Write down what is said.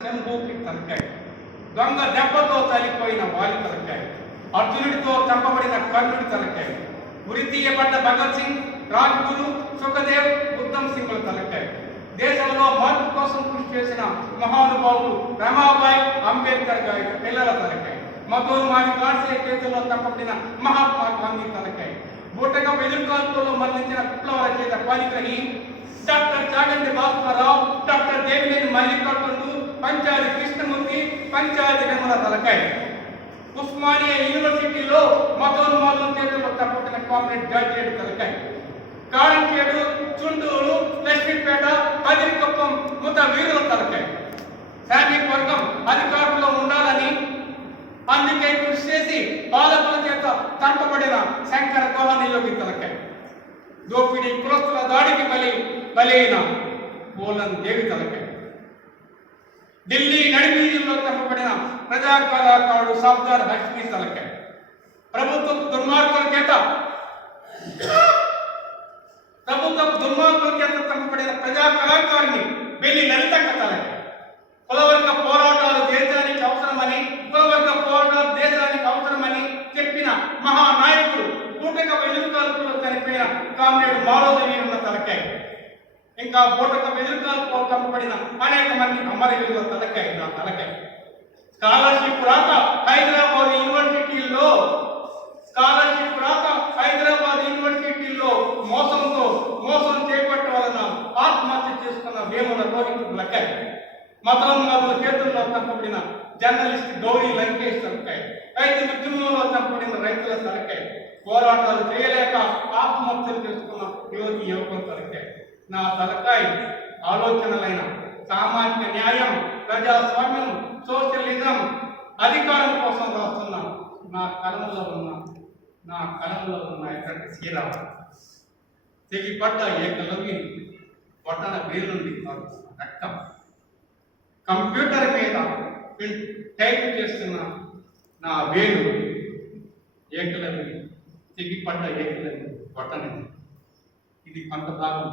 శంభూకి తలకాయ, దొంగ దెబ్బతో తలిపోయిన వాలి తలకాయ, అర్జునుడితో చంపబడిన కర్ణుడి తలకాయ, ఉరి తీయబడ్డ భగత్ సింగ్, రాజ్గురు, సుఖదేవ్, ఉత్తమ్ సింగ్ల తలకాయ, దేశంలో మార్పు కోసం కృషి చేసిన మహానుభావులు రమాబాయి, అంబేద్కర్ గారి పిల్లల తలకాయ, మధురమాని గాడ్సే చేతుల్లో చంపబడిన మహాత్మా గాంధీ తలకాయ, బూటగా వెదురుకాల్పులో మరణించిన విప్లవ రచయిత పాలిగ్రహి డాక్టర్ చాగంటి భాస్కరరావు, డాక్టర్ దేవినేని మల్లికార్జునుడు, పంచాది కృష్ణమూర్తి, పంచాది నిర్మల తలకాయ, ఉస్మానియా యూనివర్సిటీలో మతోన్మాదుల చేతుల్లో తప్పబడిన కామ్రేడ్ జార్జిరెడ్డి తలకాయ, కారంచేడు, చుండూరు, లక్ష్మీపేట, కదిరికొప్పం ముత వీరుల తలకాయ. సైనిక వర్గం అధికారంలో ఉండాలని అందుకే కృషి చేసి పాలకుల చేత చంపబడిన శంకర కోహనియోగి తలకాయ, దోపిడీ కులస్తుల దాడికి బలైన పోలన్ దేవి తలకాయ, ఢిల్లీ నడివీధుల్లో చంపబడిన ప్రజా కళాకారుడు సర్దార్ హష్మీ తలకాయ, ప్రభుత్వ దుర్మార్గుల చేత చంపబడిన ప్రజా కళాకారుని వెళ్లి లలితక్క తలకాయ, కులవర్గ పోరాటాలు దేశానికి అవసరమని చెప్పిన మహానాయకుడు బూటక వెదురుకాల్పులో చనిపోయిన కామ్రేడ్ మాలోదేవి ఉన్న తలకాయ, ఇంకా బూటక వెదురుకాల్పులో చంపబడిన అనేక మంది అమరవీరుల తలకాయ నా తలకాయ. స్కాలర్షిప్ రాక హైదరాబాద్ యూనివర్సిటీల్లో మోసం చేపట్టడం వలన ఆత్మహత్య చేసుకున్న వేముల రోహిత్ తలకాయ, మతోన్మాదుల చేతుల్లో చంపబడిన జర్నలిస్ట్ గౌరీ లంకేష్ తలకాయ, రైతు ఉద్యమంలో చంపబడిన రైతుల తలకాయ, పోరాటాలు చేయలేక ఆత్మహత్యలు చేసుకున్న యువకుల తలకాయ. నా తలకాయ ఆలోచనలైన సామాజిక న్యాయం, ప్రజాస్వామ్యం, సోషలిజం, అధికారం కోసం రాస్తున్న నా కలంలో ఉన్న ఎటువంటి శ్రీరామ తెగిపడ్డ ఏకలవ్యుని పట్టణ వేలుండి రక్తం, కంప్యూటర్ మీద టైప్ చేస్తున్న నా వేలు ఏకలవ్యుని తెగిపడ్డ ఏకలవ్యుని పట్టణ. ఇది కొంత భాగం